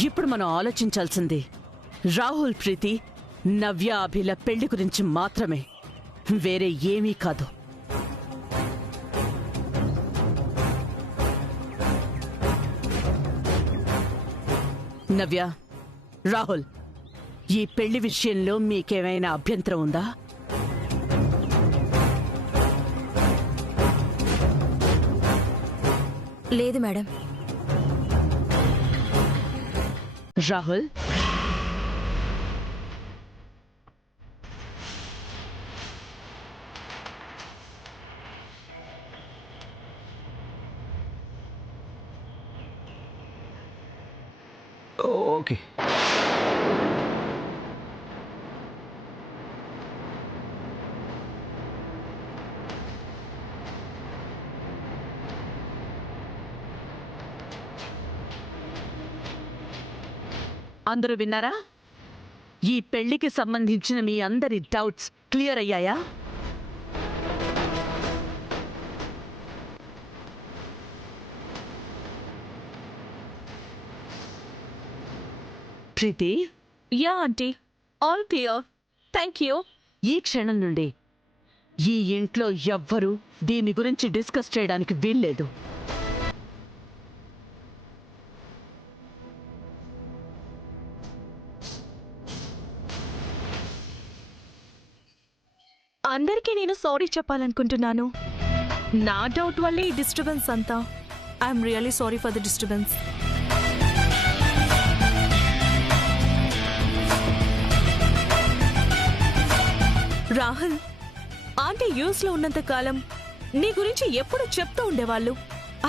ఇప్పుడు మనం ఆలోచించాల్సింది రాహుల్ ప్రీతి నవ్య అభిల పెళ్లి గురించి మాత్రమే, వేరే ఏమీ కాదు. నవ్య, రాహుల్, ఈ పెళ్లి విషయంలో మీకేమైనా అభ్యంతరం ఉందా? లేదు మేడం. రాహుల్, ఓకే. అందరూ విన్నారా? ఈ పెళ్లికి సంబంధించిన మీ అందరి డౌట్స్ క్లియర్ అయ్యాయా? Preethi? Yeah aunty, all clear, thank you. ఈ క్షణం నుండి ఈ ఇంట్లో ఎవ్వరూ దీని గురించి డిస్కస్ చేయడానికి వీల్లేదు. అందరికీ నేను సారీ చెప్పాలనుకుంటున్నాను. నా డౌట్ వల్లే ఈ డిస్టర్బెన్స్ అంతా. I'm really sorry for the disturbance. Rahul, aunty US లో ఉన్నంత కాలం నీ గురించి ఎప్పుడు చెప్తూ ఉండేవాళ్ళు.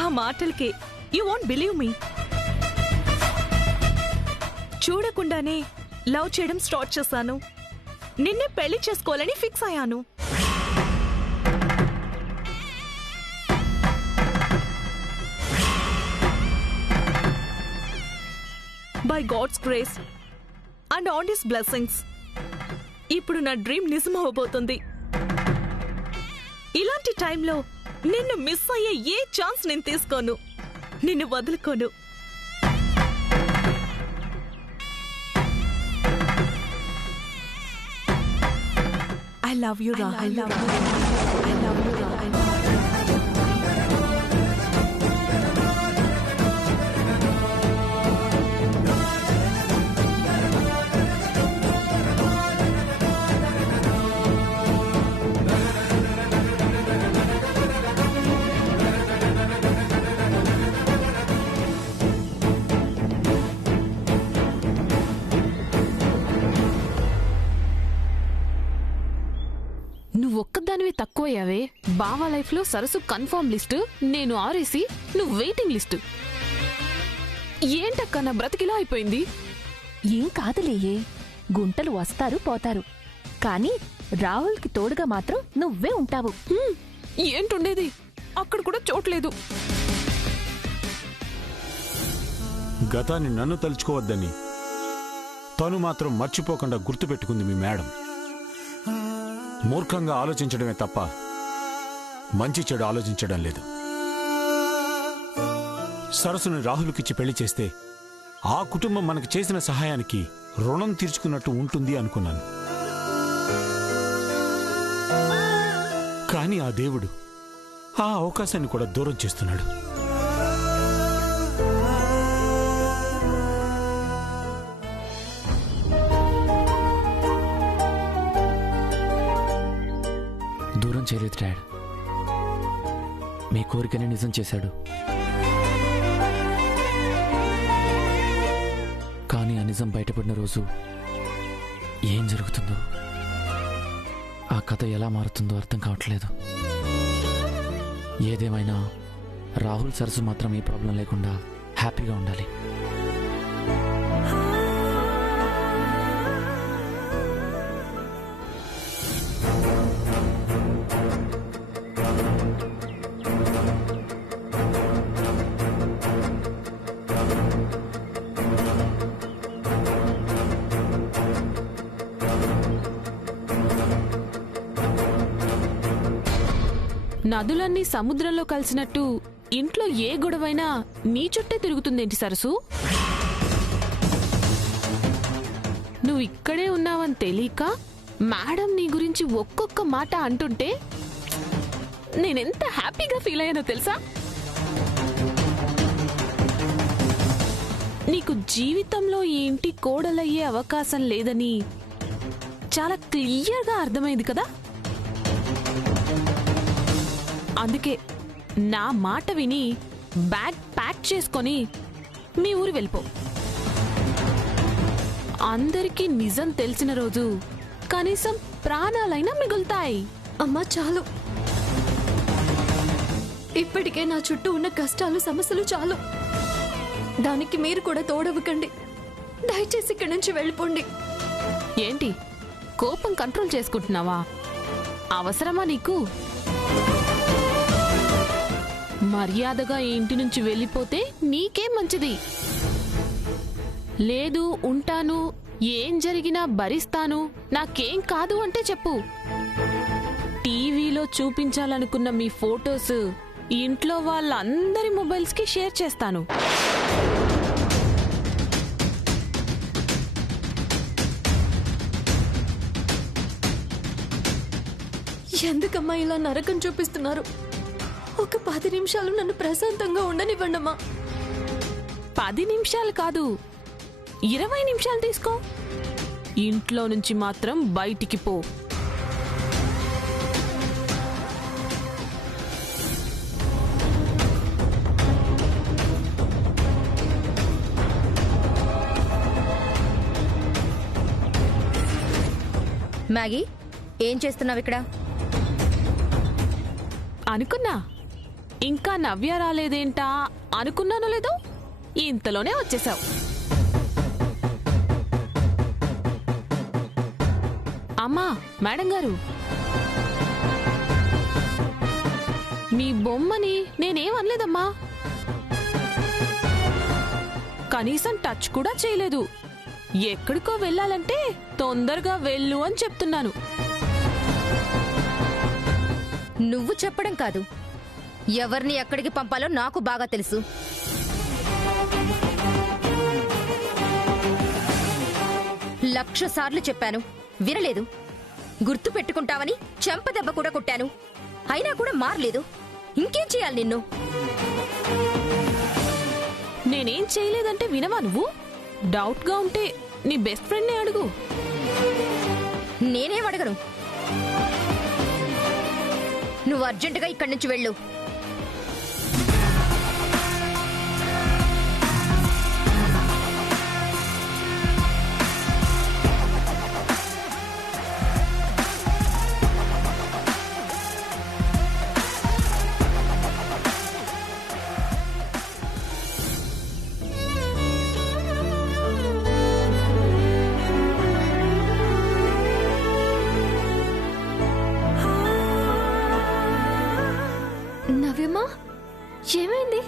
ఆ మాటలకి యూ వోంట్ బిలీవ్ మీ. చూడకుండానే లవ్ చేయడం స్టార్ట్ చేశాను. నిన్నే పెళ్లి చేసుకోవాలని ఫిక్స్ అయ్యాను. By God's grace and on his blessings ఇప్పుడు నా డ్రీమ్ నిజం అవ్వబోతుంది. ఇలాంటి టైంలో నిన్ను మిస్ అయ్యే ఏ ఛాన్స్ నేను తీసుకోను, నిన్ను వదులుకోను. I love you, Rahul. I love you. I love you, Rahul. నువ్వొక్కదానివి తక్కువయ్యావే. బావా లైఫ్ లో సరసు కన్ఫర్మ్ లిస్టు, నేను ఆరేసి నువ్వు వెయిటింగ్ లిస్టు. ఏంటక్క నా బ్రతికిలా అయిపోయింది? ఏం కాదులేయే, గుంటలు వస్తారు పోతారు, కానీ రాహుల్కి తోడుగా మాత్రం నువ్వే ఉంటావు. ఏంటుండేది, అక్కడ కూడా చోట్లేదు. గతాన్ని నన్ను తలుచుకోవద్దని తను మాత్రం మర్చిపోకుండా గుర్తుపెట్టుకుంది మీ మేడం. మూర్ఖంగా ఆలోచించడమే తప్ప మంచి చెడు ఆలోచించడం లేదు. సరస్సుని రాహుల్కిచ్చి పెళ్లి చేస్తే ఆ కుటుంబం మనకు చేసిన సహాయానికి రుణం తీర్చుకున్నట్టు ఉంటుంది అనుకున్నాను. కానీ ఆ దేవుడు ఆ అవకాశాన్ని కూడా దూరం చేస్తున్నాడు. దూరం చేయలేదు డాడ్, మీ కోరికనే నిజం చేశాడు. కానీ ఆ నిజం బయటపడిన రోజు ఏం జరుగుతుందో, ఆ కథ ఎలా మారుతుందో అర్థం కావట్లేదు. ఏదేమైనా రాహుల్ సరస్సు మాత్రం ఏ ప్రాబ్లం లేకుండా హ్యాపీగా ఉండాలి. నదులన్నీ సముద్రంలో కలిసినట్టు ఇంట్లో ఏ గొడవైనా నీ చుట్టే తిరుగుతుందేంటి సరసు? ఇక్కడే ఉన్నావని తెలియక మేడం నీ గురించి ఒక్కొక్క మాట అంటుంటే నేనెంత హ్యాపీగా ఫీల్ అయ్యానో తెలుసా? నీకు జీవితంలో ఈ ఇంటి కోడలయ్యే అవకాశం లేదని చాలా క్లియర్గా అర్థమైంది కదా. అందుకే నా మాట విని బ్యాగ్ ప్యాక్ చేసుకొని మీ ఊరు వెళ్ళిపో. అందరికీ నిజం తెలిసిన రోజు కనీసం ప్రాణాలైనా మిగులుతాయి. అమ్మా చాలు, ఇప్పటికే నా చుట్టూ ఉన్న కష్టాలు సమస్యలు చాలు. దానికి మీరు కూడా తోడవ్వకండి. దయచేసి ఇక్కడి నుంచి వెళ్ళిపోండి. ఏంటి కోపం కంట్రోల్ చేసుకుంటున్నావా? అవసరమా నీకు? మర్యాదగా ఈ ఇంటి నుంచి వెళ్ళిపోతే నీకేం మంచిది. లేదు ఉంటాను, ఏం జరిగినా భరిస్తాను, నాకేం కాదు అంటే చెప్పు. టీవీలో చూపించాలనుకున్న మీ ఫోటోస్ ఇంట్లో వాళ్ళందరి మొబైల్స్కి షేర్ చేస్తాను. ఎందుకమ్మా ఇలా నరకం చూపిస్తున్నారు? ఒక 10 నిమిషాలు నన్ను ప్రశాంతంగా ఉండనివ్వండమ్మా. 10 నిమిషాలు కాదు, 20 నిమిషాలు తీసుకో. ఇంట్లో నుంచి మాత్రం బయటికి పో. మ్యాగీ, ఏం చేస్తున్నావు ఇక్కడ? అనుకున్నా ఇంకా నవ్య రాలేదేంటా అనుకున్నానో లేదో ఇంతలోనే వచ్చేసావు. అమ్మా, మేడం గారు, మీ బొమ్మని నేనేమనలేదమ్మా. కనీసం టచ్ కూడా చేయలేదు. ఎక్కడికో వెళ్ళాలంటే తొందరగా వెళ్ళు అని చెప్తున్నాను. నువ్వు చెప్పడం కాదు, ఎవరిని ఎక్కడికి పంపాలో నాకు బాగా తెలుసు. లక్ష సార్లు చెప్పాను, వినలేదు. గుర్తు పెట్టుకుంటావని చెంపదెబ్బ కూడా కొట్టాను, అయినా కూడా మారలేదు. ఇంకేం చేయాలి నిన్ను? నేనేం చేయలేదంటే వినవా నువ్వు? డౌట్గా ఉంటే నీ బెస్ట్ ఫ్రెండ్నే అడుగు. నేనేం అడగను. నువ్వు అర్జెంటుగా ఇక్కడి నుంచి వెళ్ళు. నవ్యమ్మా, ఏమైంది?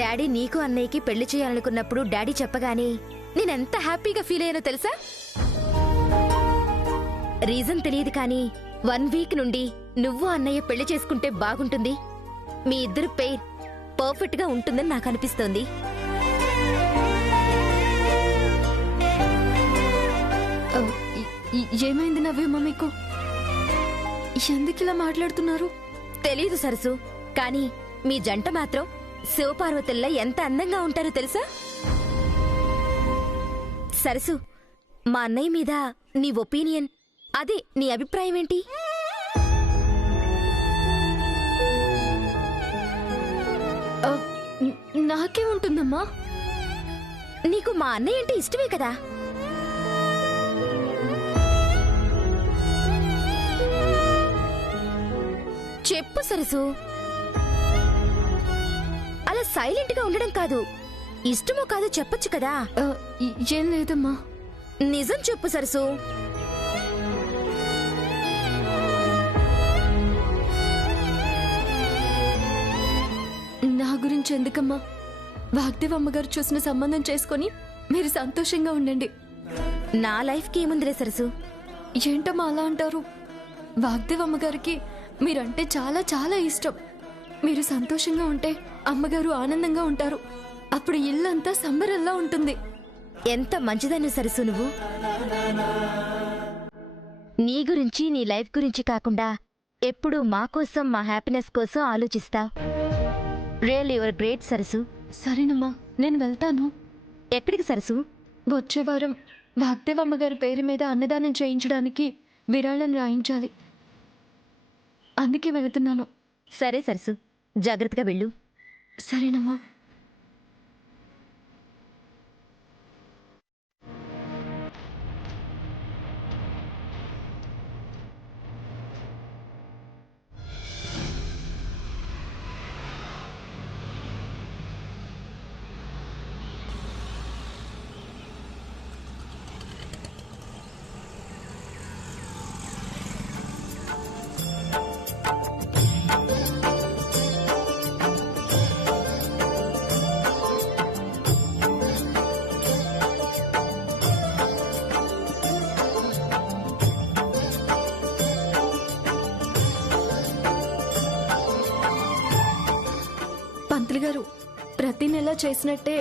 డాడీ నీకు అన్నయ్యకి పెళ్లి చేయాలనుకున్నప్పుడు డాడీ చెప్పగానే నేనెంత హ్యాపీగా ఫీల్ అయ్యానో తెలుసా? రీజన్ తెలియదు కానీ 1 వీక్ నుండి నువ్వు అన్నయ్య పెళ్లి చేసుకుంటే బాగుంటుంది, మీ ఇద్దరు పెయిర్ పర్ఫెక్ట్ గా ఉంటుందని నాకు అనిపిస్తోంది. ఏమైంది నవ్యమ్మ మీకు? ఎందుకు ఇలా మాట్లాడుతున్నారు? తెలీదు సరసు, కానీ మీ జంట మాత్రం శివపార్వతుల్లా ఎంత అందంగా ఉంటారో తెలుసా? సరసు, మా అన్నయ్య మీద నీ ఒపీనియన్, అదే నీ అభిప్రాయం ఏంటి? నాకే ఉంటుందమ్మా. నీకు మా అన్నయ్య అంటే ఇష్టమే కదా? చెప్పు సరసు. అలా సైలెంట్ గా ఉండడం కాదు, ఇష్టమో కాదో చెప్పొచ్చు కదా. ఏం లేదమ్మా. నిజం చెప్పు సరసు. నా గురించి ఎందుకమ్మా? వాగ్దేవ్ అమ్మగారు చూసిన సంబంధం చేసుకొని మీరు సంతోషంగా ఉండండి. నా లైఫ్కి ఏముందిలే సరసు. ఏంటమ్మా అలా అంటారు? వాగ్దేవ్ అమ్మగారికి మీరంటే చాలా చాలా ఇష్టం. మీరు సంతోషంగా ఉంటే అమ్మగారు ఆనందంగా ఉంటారు. అప్పుడు ఇల్లంతా సంబరంలా ఉంటుంది. ఎంత మంచిదన్న సరసు నువ్వు. నీ గురించి నీ లైఫ్ గురించి కాకుండా ఎప్పుడూ మా కోసం మా హ్యాపీనెస్ కోసం ఆలోచిస్తావు. రియల్ యువర్ గ్రేట్ సరసు. సరేనమ్మా, నేను వెళ్తాను. ఎక్కడికి సరసు? వచ్చే వారం వాగ్దేవమ్మ గారి పేరు మీద అన్నదానం చేయించడానికి విరాళం రాయించాలి. అందుకే వెళుతున్నాను. సరే సరసు, జాగ్రత్తగా వెళ్ళు. సరేనమ్మా. పంతులు గారు, ప్రతి నెల చేసినట్టే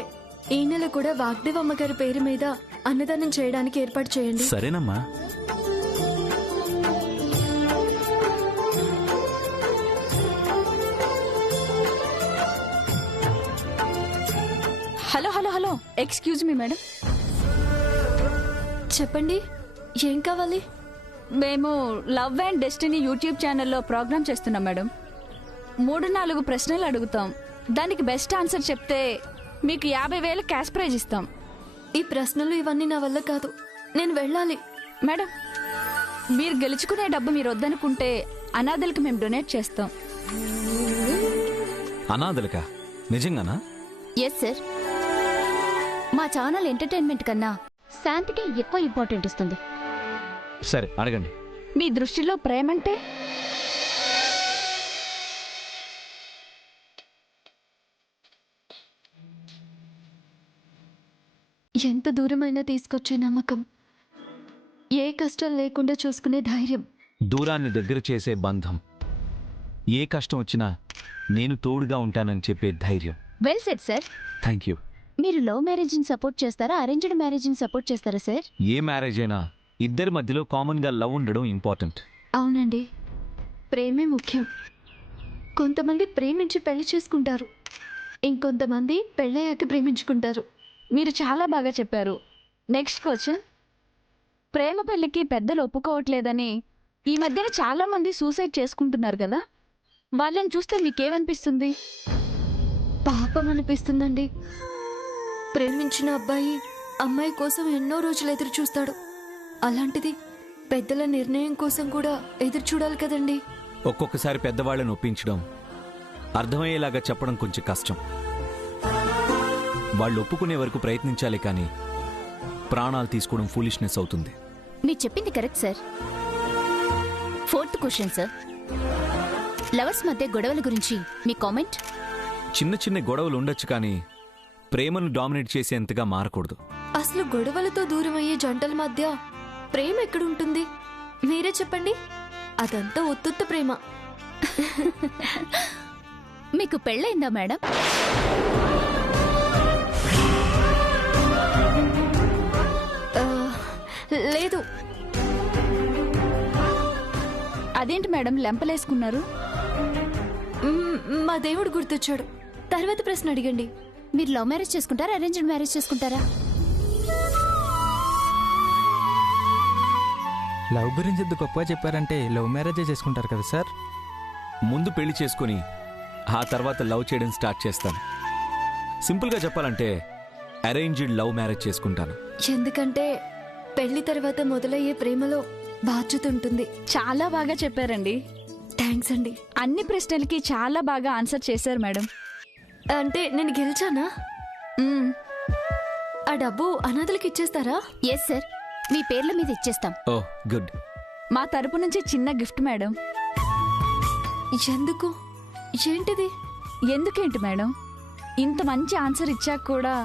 ఈ నెల కూడా వాగ్దేవమ్మ గారి పేరు మీద అన్నదానం చేయడానికి ఏర్పాటు చేయండి. సరేనమ్మా. Hello hello hello, excuse me madam. చెప్పండి, ఏం కావాలి? మేము లవ్ అండ్ డెస్టినీ యూట్యూబ్ ఛానల్లో ప్రోగ్రామ్ చేస్తున్నాం మేడం. 3-4 ప్రశ్నలు అడుగుతాం. దానికి బెస్ట్ ఆన్సర్ చెప్తే మీకు 50,000 క్యాష్ ప్రైజ్ ఇస్తాం. ఈ ప్రశ్నలు ఇవన్నీ నా వల్ల కాదు, నేను వెళ్ళాలి. మేడం, మీరు గెలుచుకునే డబ్బు మీరు వద్దనుకుంటే అనాథలకు మేము డొనేట్ చేస్తాం. అనాథలకా? నిజంగానా? Yes sir. మా ఛానల్ ఎంటర్టైన్మెంట్ కన్నా శాంతికి ఎక్కువ ఇంపార్టెంట్ ఇస్తుంది. సరే, అడగండి. మీ దృష్టిలో ప్రేమంటే? ఎంత దూరమైనా తీసుకొచ్చే నమ్మకం, ఏ కష్టం లేకుండా చూసుకునే ధైర్యం, దూరాన్ని దగ్గర చేసే బంధం, ఏ కష్టం వచ్చినా నేను తోడుగా ఉంటానని చెప్పే ధైర్యం. Well said sir. Thank you. మీరు లవ్ మ్యారేజ్ని సపోర్ట్ చేస్తారా, అరేంజ్డ్ మ్యారేజ్ని సపోర్ట్ చేస్తారా సార్? ఏ మ్యారేజ్ అయినా ఇద్దరి మధ్యలో కామన్గా లవ్ ఉండడం ఇంపార్టెంట్. అవునండి, ప్రేమే ముఖ్యం. కొంతమంది ప్రేమించి పెళ్లి చేసుకుంటారు, ఇంకొంతమంది పెళ్ళయ్యాక ప్రేమించుకుంటారు. మీరు చాలా బాగా చెప్పారు. Next question. ప్రేమ పెళ్లికి పెద్దలు ఒప్పుకోవట్లేదని ఈ మధ్యన చాలా మంది సూసైడ్ చేసుకుంటున్నారు కదా, వాళ్ళని చూస్తే మీకేమనిపిస్తుంది? పాపం అనిపిస్తుందండి. ప్రేమించిన అబ్బాయి అమ్మాయి కోసం ఎన్నో రోజులు ఎదురు చూస్తాడు. అలాంటిది పెద్దల నిర్ణయం కోసం కూడా ఎదురు చూడాలి కదండి. ఒక్కొక్కసారి పెద్దవాళ్ళని ఒప్పించడం, అర్థమయ్యేలాగా చెప్పడం కొంచెం కష్టం. వాళ్ళు ఒప్పుకునే వరకు ప్రయత్నించాలి, కానీ ప్రాణాలు తీసుకోవడం ఫూలిష్నెస్ అవుతుంది. మీరు చెప్పింది correct sir. 4th question sir. Lovers మధ్య గొడవల గురించి మీ కామెంట్? చిన్న చిన్న గొడవలు ఉండొచ్చు, కానీ ప్రేమను డామినేట్ చేసేంతగా మారకూడదు. అసలు గొడవలతో దూరం అయ్యే జంటల మధ్య ప్రేమ ఎక్కడుంటుంది? మీరే చెప్పండి. అదంతా ఉత్తుత్త ప్రేమ. మీకు పెళ్ళైందా మేడం? లేదు. అదేంటి మేడం లెంపలేసుకున్నారు? మా దేవుడు గుర్తొచ్చాడు. తర్వాత ప్రశ్న అడిగండి. మీరు లవ్ మ్యారేజ్ చేసుకుంటారా, అరేంజ్డ్ మ్యారేజ్ చేసుకుంటారా? లవ్ గురించి ఎంత గొప్పగా చెప్పారంటే లవ్ మ్యారేజే చేసుకుంటారు కదా సార్? ముందు పెళ్లి చేసుకుని ఆ తర్వాత లవ్ చేయడం స్టార్ట్ చేస్తాను. సింపుల్గా చెప్పాలంటే అరేంజ్డ్ లవ్ మ్యారేజ్ చేసుకుంటాను. ఎందుకంటే పెళ్లి తర్వాత మొదలయ్యే ప్రేమలో బాధ్యత ఉంటుంది. చాలా బాగా చెప్పారండి. థ్యాంక్స్ అండి. అన్ని ప్రశ్నలకి చాలా బాగా ఆన్సర్ చేశారు మేడం. అంటే నేను గెలిచానా? ఆ డబ్బు అనాథలకు ఇచ్చేస్తారా? ఎస్ సార్, మీ పేర్ల మీద ఇచ్చేస్తాం. ఓ గుడ్. మా తరపు నుంచి చిన్న గిఫ్ట్ మేడం. ఎందుకు? ఏంటిది? ఎందుకేంటి మేడం, ఇంత మంచి ఆన్సర్ ఇచ్చాక కూడా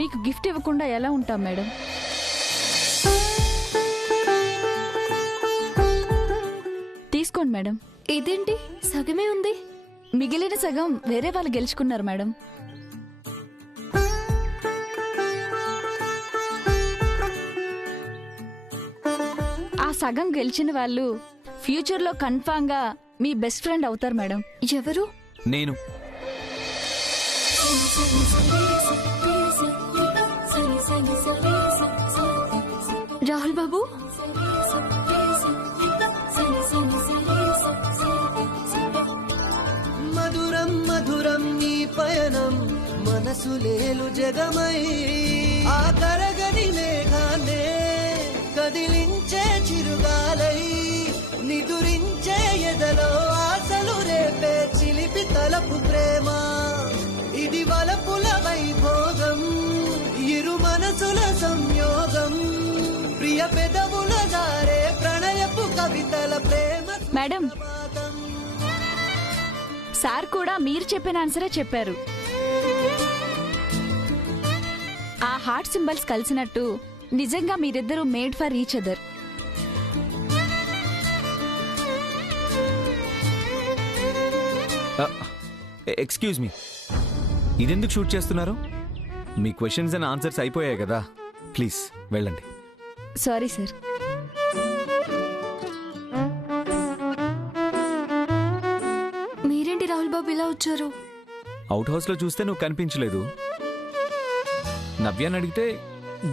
మీకు గిఫ్ట్ ఇవ్వకుండా ఎలా ఉంటాం మేడం? తీసుకోండి మేడం. ఇదేంటి సగమే ఉంది? మిగిలిన సగం వేరే వాళ్ళు గెలుచుకున్నారు మేడం. ఆ సగం గెలిచిన వాళ్ళు ఫ్యూచర్లో కన్ఫామ్ గా మీ బెస్ట్ ఫ్రెండ్ అవుతారు మేడం. ఎవరు? నేను. రాహుల్ బాబు, మధురం మధురం నీ పయనం మనసులేలు జగమై ఆ కరగని మేఘాన్నే కదిలించే చిరుగాలై నిదురించే ఎదలో ఆశలు రేపే చిలిపి తలపు ప్రేమ ఇది వలపుల వైభోగం ఇరు మనసుల సంయోగం ప్రియ పెదవుల జారే ప్రణయపు కవితల ప్రేమ. మేడం, సార్ కూడా మీరు చెప్పిన ఆన్సరే చెప్పారు. ఆ హార్ట్ సింబల్స్ కలిసినట్టు నిజంగా మీరిద్దరూ made for each other. Excuse me, ఇదెందుకు షూట్ చేస్తున్నారు? మీ క్వశ్చన్స్ అండ్ ఆన్సర్స్ అయిపోయాయి కదా, ప్లీజ్ వెళ్ళండి. Sorry sir. మీరేంటి రాహుల్ బాబు ఇలా వచ్చారు? అవుట్ హౌస్లో చూస్తే నువ్వు కనిపించలేదు. నవ్యాన్ని అడిగితే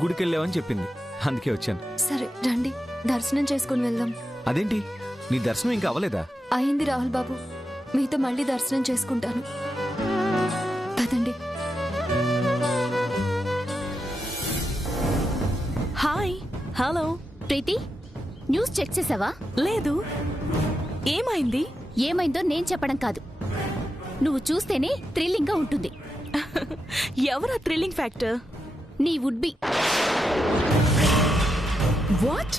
గుడికెళ్ళావని చెప్పింది, అందుకే వచ్చాను. సరే రండి, దర్శనం చేసుకుని వెళ్దాం. అదేంటి, నీ దర్శనం ఇంకా అవ్వలేదా? అయింది రాహుల్ బాబు, మీతో మళ్ళీ దర్శనం చేసుకుంటాను. పదండి. హాయ్. హలో ప్రీతి, న్యూస్ చెక్ చేసావా? లేదు. ఏమైంది? ఏమైందో నేను చెప్పడం కాదు, నువ్వు చూస్తేనే థ్రిల్లింగ్ గా ఉంటుంది. ఎవరా థ్రిల్లింగ్ ఫ్యాక్టర్? నీ వుడ్ బి. వాట్?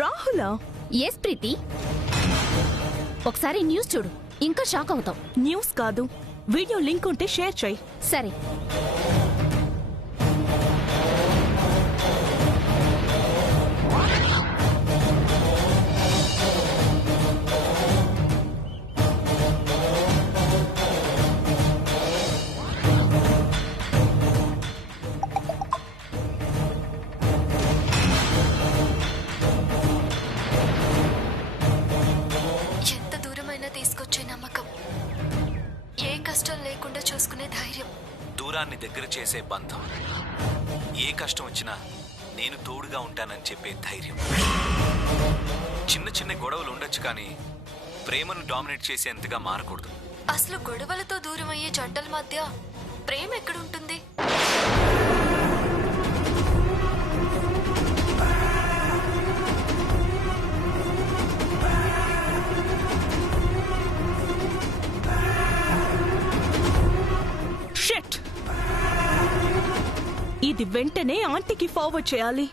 రాహులా? ఎస్ ప్రీతి, ఒకసారి న్యూస్ చూడు, ఇంకా షాక్ అవుతావు. న్యూస్ కాదు, వీడియో లింక్ ఉంటే షేర్ చేయి. సరే. ఎంత దూరమైనా తీసుకొచ్చే నమ్మకం, ఏ కష్టం లేకుండా చూసుకునే ధైర్యం, దూరాన్ని దగ్గర చేసే బంధం, ఏ కష్టం వచ్చినా నేను తోడుగా ఉంటానని చెప్పే ధైర్యం. చిన్న చిన్న గొడవలు ఉండొచ్చు, కానీ ప్రేమను డామినేట్ చేసేంతగా మారకూడదు. అసలు గొడవలతో దూరం అయ్యే జంటల మధ్య ప్రేమ ఎక్కడుంటుంది? షిట్! ఇది వెంటనే ఆంటీకి ఫార్వర్డ్ చేయాలి.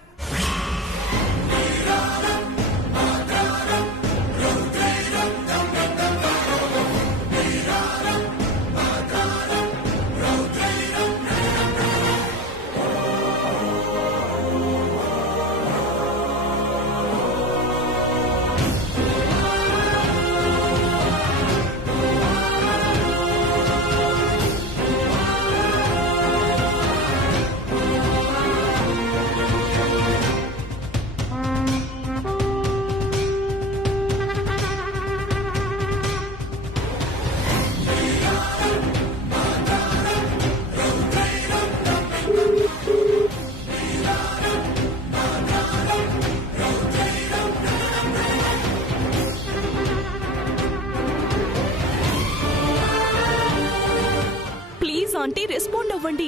ఆంటీ, రెస్పాండ్ అవ్వండి.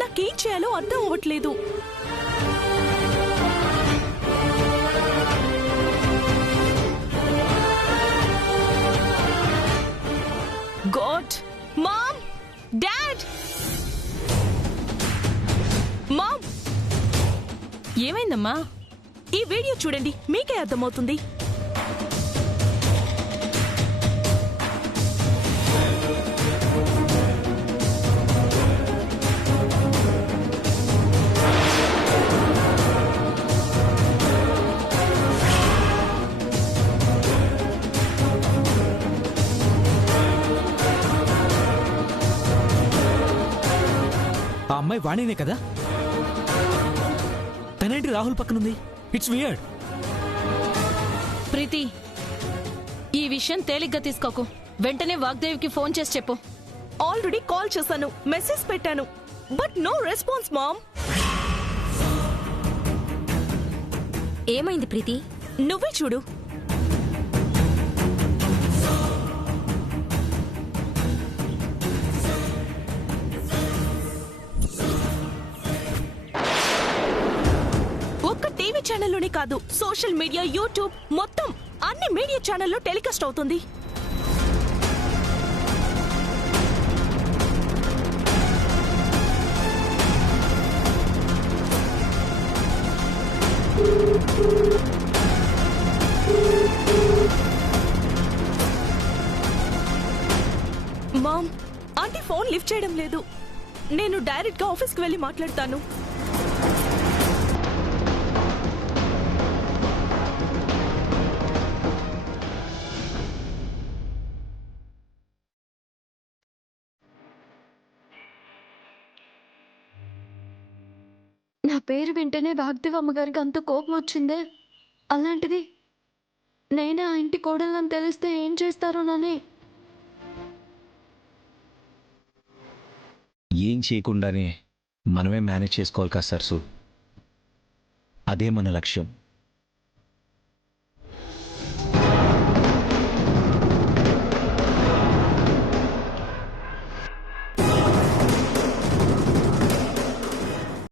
నాకేం చేయాలో అర్థం అవ్వట్లేదు. గాడ్! మామ్! డాడ్! మామ్! ఏమైందమ్మా? ఈ వీడియో చూడండి, మీకే అర్థమవుతుంది. అమ్మాయి వాణినే కదా? తనేంటి రాహుల్ పక్కనుంది? It's weird. ప్రీతి, ఈ విషయం తేలిగ్గా తీసుకోకు. వెంటనే వాగ్దేవికి ఫోన్ చేసి చెప్పు. ఆల్రెడీ కాల్ చేశాను, మెసేజ్ పెట్టాను, బట్ నో రెస్పాన్స్ మామ్. ఏమైంది ప్రీతి? నువ్వే చూడు. ఒక్క టీవీ ఛానల్లోనే కాదు, సోషల్ మీడియా, యూట్యూబ్, మొత్తం అన్ని మీడియా ఛానల్లో టెలికాస్ట్ అవుతుంది. మామ్, ఆంటీ ఫోన్ లిఫ్ట్ చేయడం లేదు. నేను డైరెక్ట్ గా ఆఫీస్కి వెళ్ళి మాట్లాడతాను. నా పేరు వింటేనే వాగ్దేవి అమ్మగారికి అంత కోపం వచ్చిందే. అలాంటిది నేనే ఆ ఇంటి కోడలని తెలిస్తే ఏం చేస్తారోనని. ఏం చేయకుండానే మనమే మేనేజ్ చేసుకోవాలి కదా సరసు. అదే మన లక్ష్యం.